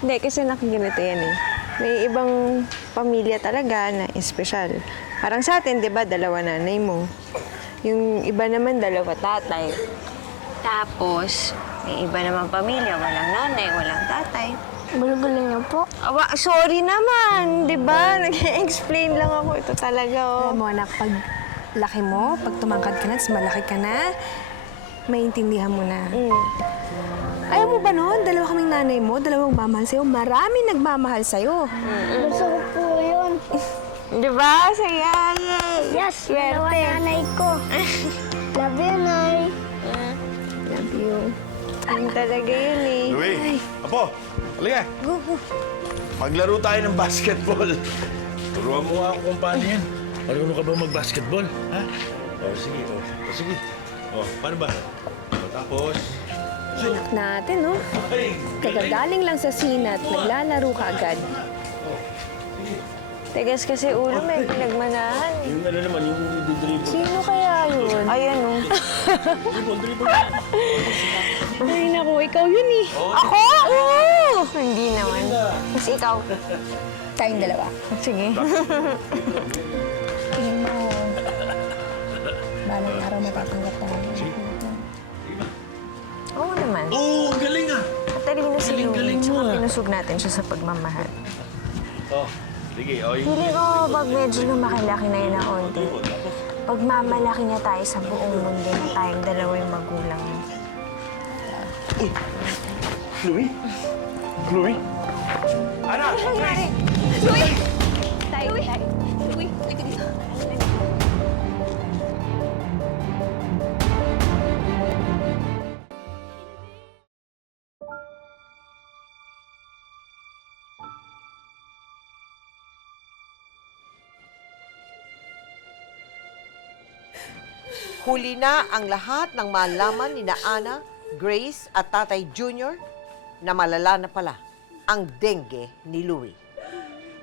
Hindi, kasi nakaganito yan eh. May ibang pamilya talaga na espesyal. Parang sa atin, di ba, dalawa nanay mo. Yung iba naman, dalawa tatay. Tapos, may iba naman pamilya, walang nanay, walang tatay. Gulo-gulo niyo po. Awa, sorry naman, di ba? Nag-explain lang ako. Ito talaga, oh. Alam mo anak, pag laki mo, pag tumangkad ka na, tapos malaki ka na, maintindihan mo na. Ayaw mo ba noon? Dalawa kaming nanay mo, dalawang mamahal sa'yo. Marami nagmamahal sa'yo. Gusto ko po yun. Di ba? Saya, yay! Yes, dalawa nanay ko. Love you, Nay. Love you. Yun talaga yun eh. Louie, Apo, halika. Maglaro tayo ng basketball. Turuan mo nga ako kung paano yan. Marunong ka ba mag-basketball? Ha? Sige. Sige. Paano ba? Tapos... Anak natin, no? Kagagaling lang sa sinat, naglalaro ka agad. Tigas kasi ulo, may pinagmanahan. Yung ano naman, yung dribble. Sino kaya yun? Ayan oh. Dribble. Ay, naku, ikaw yun eh. Ako? Oo! Hindi naman. Kasi ikaw. Tayong dalawa. Sige. Tingin mo, balang araw matatanggap tayo. Oo naman. Oo, ang galing ah! Matalino si Louie. Galing mo, Tsaka ah. pinusog natin siya sa pagmamahal. Sige, Feeling ko, pag medyo lumakilaki na yun na konti, pagmamalaki niya tayo sa buong mundo na tayong dalawa yung magulang niya. Louie? Ana! Louie! Tayo, tayo. Louie, halika dito. Huli na ang lahat ng malaman ni Ana, Grace at Tatay Junior na malala na pala ang dengue ni Louie.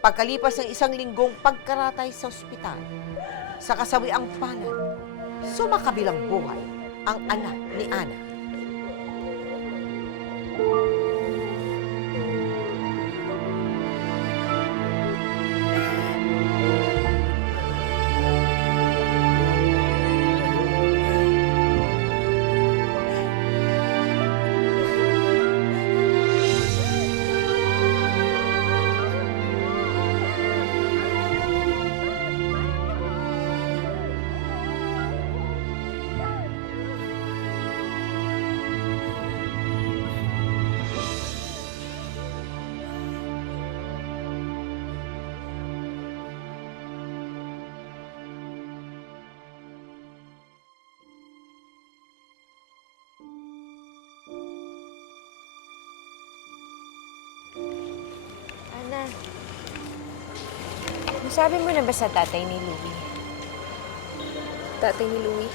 Pagkalipas ng 1 linggong pagkaratay sa ospital, sa kasawiang palad, sumakabilang buhay ang anak ni Ana. Ana, nasabi mo na ba sa tatay ni Louie? Tatay ni Louie.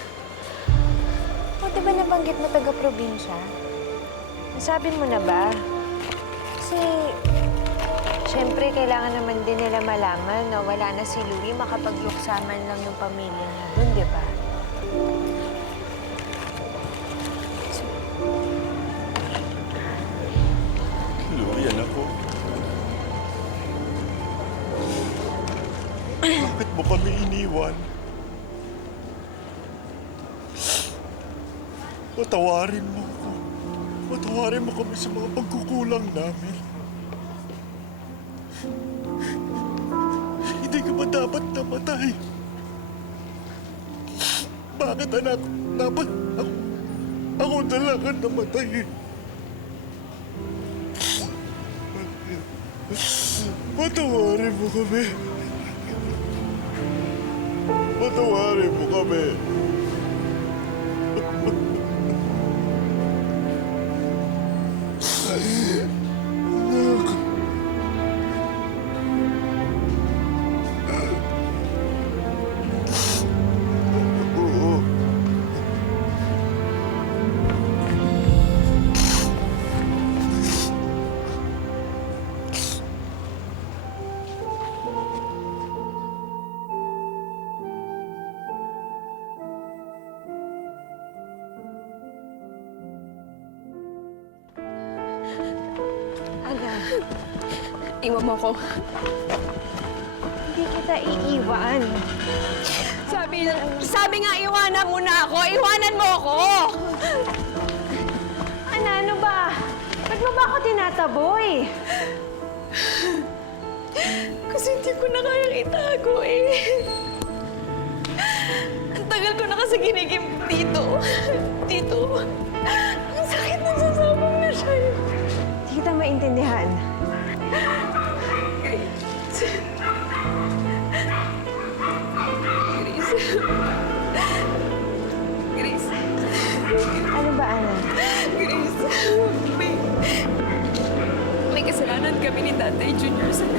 O, di ba nabanggit mo taga-probinsya? Nasabi mo na ba? Kasi, syempre, kailangan naman din nila malaman na wala na si Louie, makapagluksaman lang yung pamilya niya dun, di ba? Louie, anak ko. Bakit mo kami iniwan? Patawarin mo ko. Patawarin mo kami sa mga pagkukulang namin. Hindi ka ba dapat namatay? Bakit anak? Dapat ako na lang ang namatay. Patawarin mo kami. Patawarin mo kami. Ana, Iwan mo ko. hindi kita iiwan. Sabi nga, iwanan mo na ako! Iwanan mo ako! Ana, ano ba? Ba't mo ba ako tinataboy? Kasi hindi ko na kayang itago eh. Ang tagal ko na kasi ginigim dito. Dito. Ang sakit na sasabang na siya. Hindi kita maintindihan. Grace. Grace. Ano ba, Ana? Grace. May kasalanan kami ni Tatay Junior sa'yo.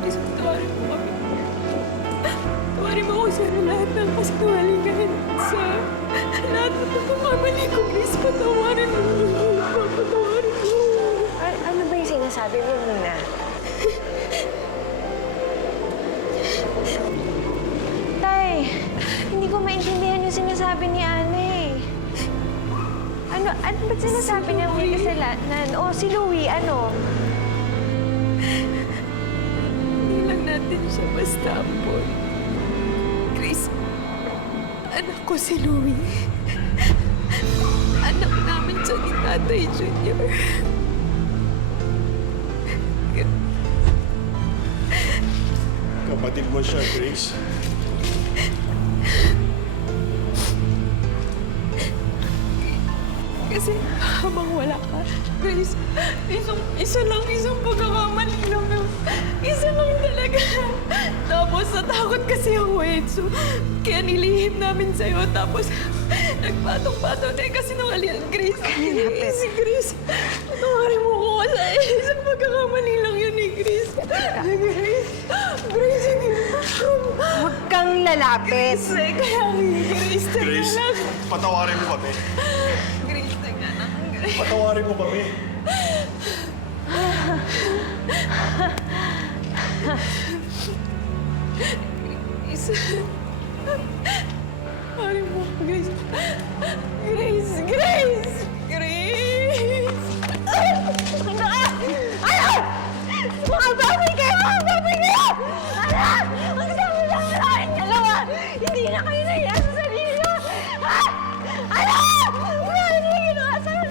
Please, tawarin mo kami. Tawarin mo ako sa lahat ng kasinungalingan. Sa lahat ng pagkakamali ko, Grace, patawarin mo. Patawarin mo. Ano ba yung sinasabi mo, Nina? Tay, hindi ko maintindihan yung sinasabi ni Ana eh. Ano ba't sinasabi niya may kasalanan? O, si Louie, ano? Hindi lang natin siya basta ampon. Grace, anak ko si Louie. Anak namin siya ni Tatay Junior. Kapatid mo siya, Grace. Kasi habang wala ka, Grace, isang pagkakamali lang yun. Isa lang talaga. Tapos natakot kasi ako eh. So, kaya nilihim namin sa'yo. Tapos nagpatong-patong na kasi nungalian. Grace, Grace, tawarin mo ko kasi isang pagkakamali lang yun eh, Grace. Grace, Huwag kang lalapit. Kaya, Grace, Grace, lang. patawarin mo kami. Grace, teka lang. Patawarin mo kami. Grace. Pare mo, Grace. Grace! Grace! Grace! Ano? Mga baboy kayo! Mga baboy kayo! Ano? Ang sama-sama na kayong dalawa! Hindi na kayo nahiya sa sarili nyo! Ano? Ano yung ginawa sa akin?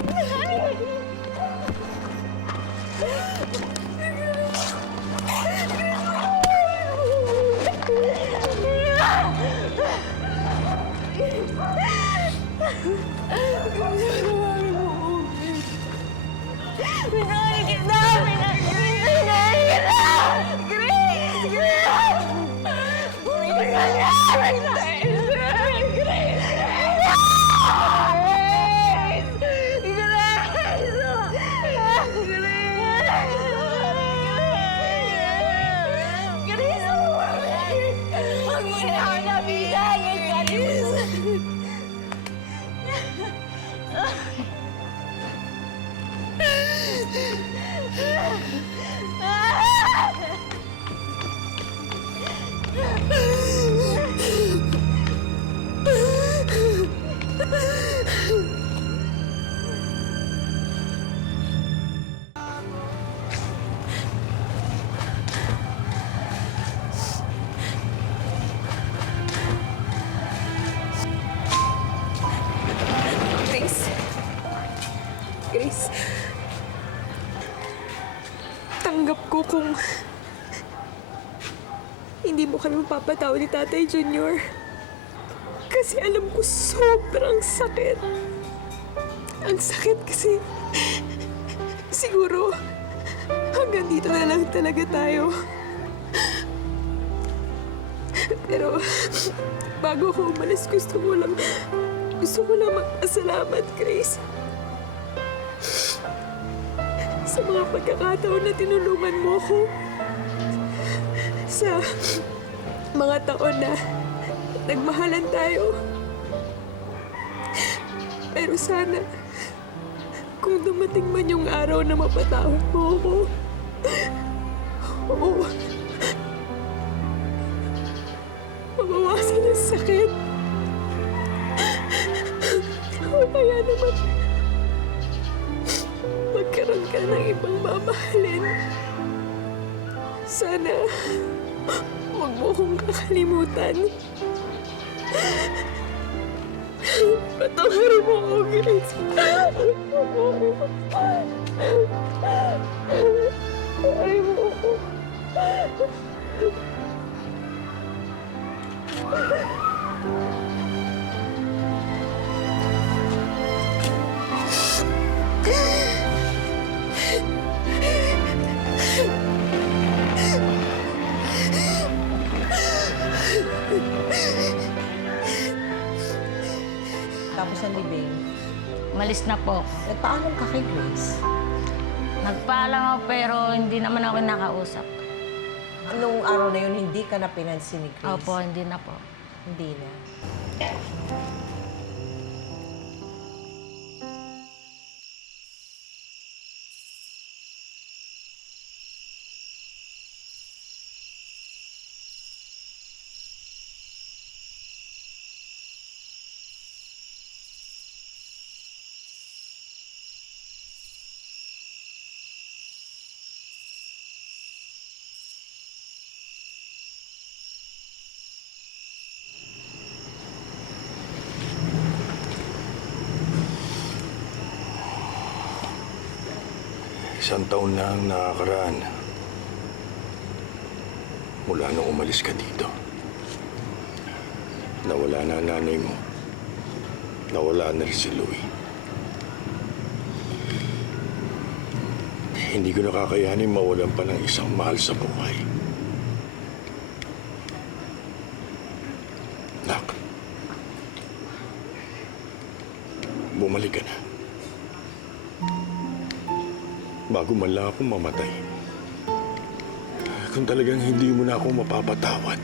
Grace, tanggap ko kung hindi mo kami mapapatawad ni Tatay Junior. Kasi alam ko sobrang sakit. Ang sakit kasi siguro hanggang dito na lang talaga tayo. Pero bago ko umalis, gusto ko lang magpasalamat, Grace. Sa mga pagkakataon na tinulungan mo ko. Sa mga taon na nagmahalan tayo. Pero sana, kung dumating man yung araw na mapatawad mo ako, oo, mabawasan ang sakit. O kaya naman, magkaroon ka ng ibang mamahalin. Sana, huwag mo kong kakalimutan. Patawarin mo ako, Grace. Patawarin mo ako. Tapos ang libing, Malis na po. nagpaalam ka kay Grace. Nagpaalam ako pero hindi naman ako nakausap. Nung araw na yun, hindi ka na pinansin ni Grace? Opo, hindi na po. Hindi na. Isang taon na ang nakakaraan mula nung umalis ka dito. Nawala na ang nanay mo. Nawala na rin si Louie. Hindi ko nakakayanin mawalan pa ng isang mahal sa buhay. Nak, bumalik ka na. Bago man lang akong mamatay. Kung talagang hindi mo na ako mapapatawad,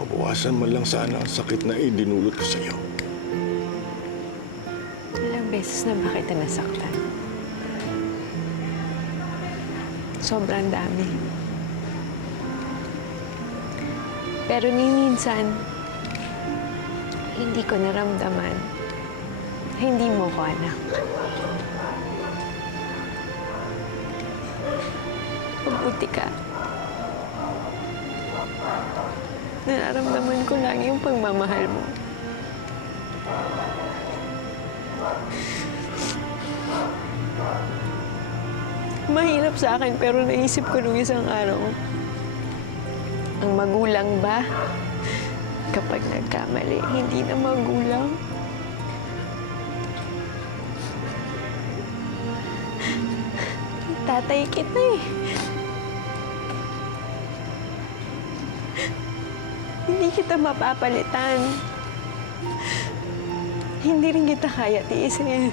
mabawasan man lang sana ang sakit na idinulot ko sa'yo. Ilang beses na ba kita nasaktan? Sobrang dami. Pero ni minsan, hindi ko naramdaman na hindi mo ko anak. Mabuti ka. Nararamdaman ko lang yung pagmamahal mo. Mahirap sa akin pero naisip ko nung isang araw, ang magulang ba kapag nagkamali, hindi na magulang? Tatay kita eh. Hindi kita mapapalitan. Hindi rin kita kaya tiisin.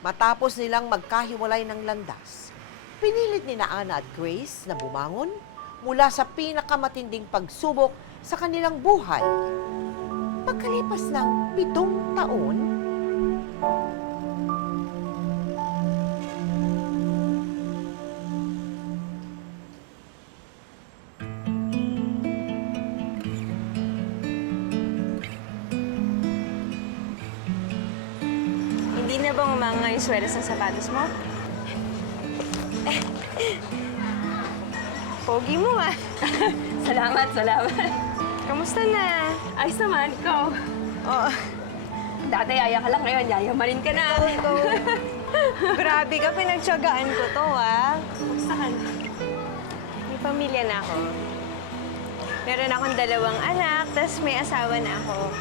Matapos nilang magkahiwalay ng landas, pinilit ni Ana at Grace na bumangon mula sa pinakamatinding pagsubok sa kanilang buhay. Pagkalipas ng 7 taon, Hindi na bang umanga yung swedas ng sapatos mo? Pogi mo ah. Salamat, salamat. Kamusta na? Ayos naman, ikaw. Oo. Dati yaya ka lang, ngayon yayamanin ka na. Grabe ka, pinagtsagaan ko to ah. Kumusta ka na? May pamilya na ako. Meron akong 2 anak, tas may asawa na ako.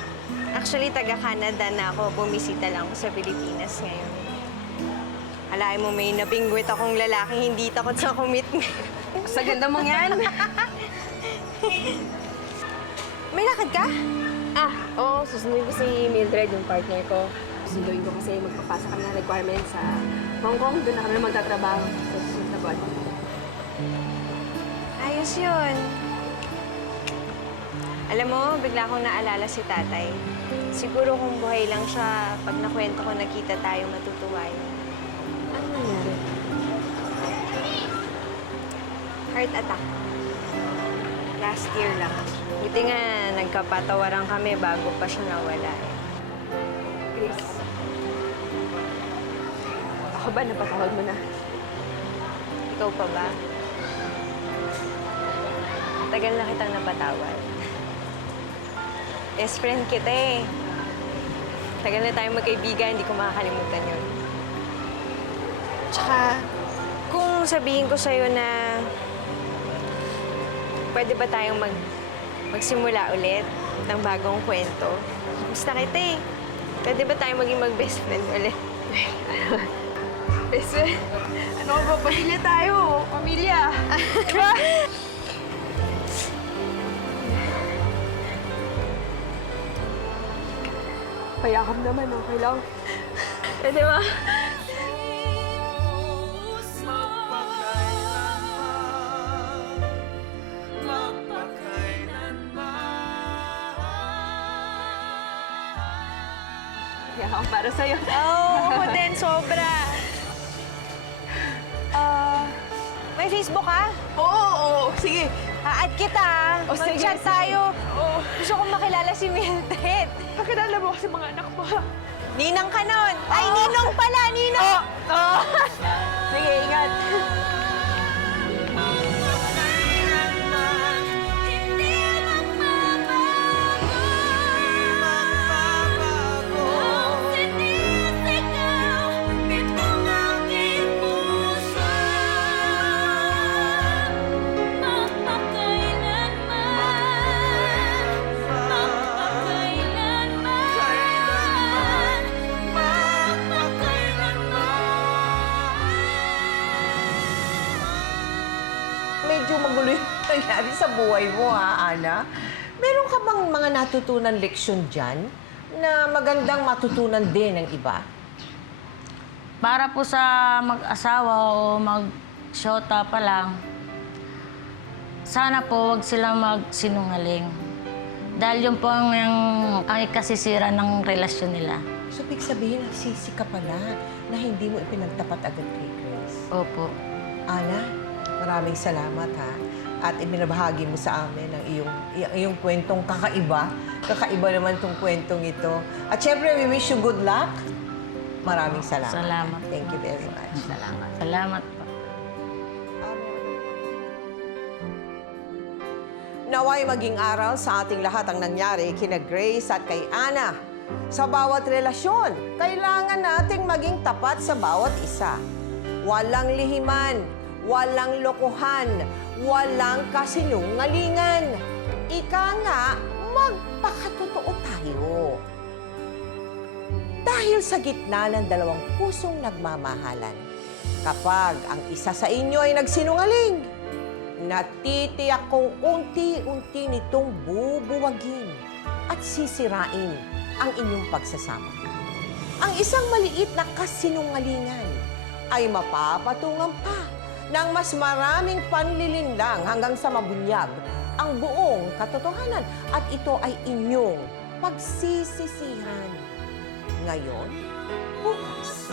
Actually, taga-Canada na ako. Bumisita lang ako sa Pilipinas ngayon. Alain mo, may napingwit akong lalaki, hindi takot sa commitment. Sa ganda mong yan. May lakad ka? Oo, susunod ko si Mildred, yung partner ko. susunduin ko kasi magpapasa kami ng requirements sa Hong Kong. Doon na kami magtatrabaho sa susunod na buwan. Ayos yun. Alam mo, bigla akong naalala si tatay. Siguro kung buhay lang siya, pag nakwento ko nakita tayo, matutuwa yun. Ano nangyari? Heart attack. Last year lang. Buti nga, nagkapatawaran kami bago pa siya nawala. Grace. Ako ba napatawad mo na? Ikaw pa ba? Tagal na kitang napatawad. Best friend kita eh. Tagal na tayong magkaibigan, hindi ko makakalimutan yun. Tsaka, kung sabihin ko sa'yo na pwede ba tayong magsimula ulit ng bagong kwento? Gusto kita eh. Pwede ba tayong maging mag-best friend ulit? Best friend? Ano ba? Pamilya tayo. Pamilya. Diba? Payakap naman, okay lang. Eh, di ba? Payakap para sa'yo. Oo, din, sobra. May Facebook ka? Oo. Sige. Ha-add kita. O, sige, Mag-chat sige. tayo. Oo. Gusto kong makilala si Mildred. Pakilala mo kasi mga anak mo, ha? Ninang ka nun. Ay, Ninong pala, Ninong. Sige, ingat. Medyo magulo yung nangyari sa buhay mo, ha, Ana? Meron ka bang mga natutunan leksyon dyan na magandang matutunan din ng iba? Para po sa mag-asawa o mag-shota pa lang, sana po wag silang magsinungaling. Dahil yun po ang ikasisira ng relasyon nila. So, big sabihin, nagsisi ka pala na hindi mo ipinagtapat agad kay Grace. Opo. Ana, maraming salamat, ha? At ibinabahagi mo sa amin ang iyong kwentong kakaiba. Kakaiba naman tong kwentong ito. At syempre, we wish you good luck. Maraming salamat. Salamat. Thank you very much. Salamat. Salamat po. Naway maging aral sa ating lahat ang nangyari kina Grace at kay Ana. Sa bawat relasyon, kailangan nating maging tapat sa bawat isa. Walang lihiman, walang lokohan, walang kasinungalingan. Ika nga, magpakatotoo tayo. Dahil sa gitna ng dalawang pusong nagmamahalan, kapag ang isa sa inyo ay nagsinungaling, natitiyak kong unti-unti nitong bubuwagin at sisirain ang inyong pagsasama. Ang isang maliit na kasinungalingan ay mapapatungan pa ng mas maraming panlilinlang hanggang sa mabunyag ang buong katotohanan at ito ay inyong pagsisisihan. Ngayon, bukas.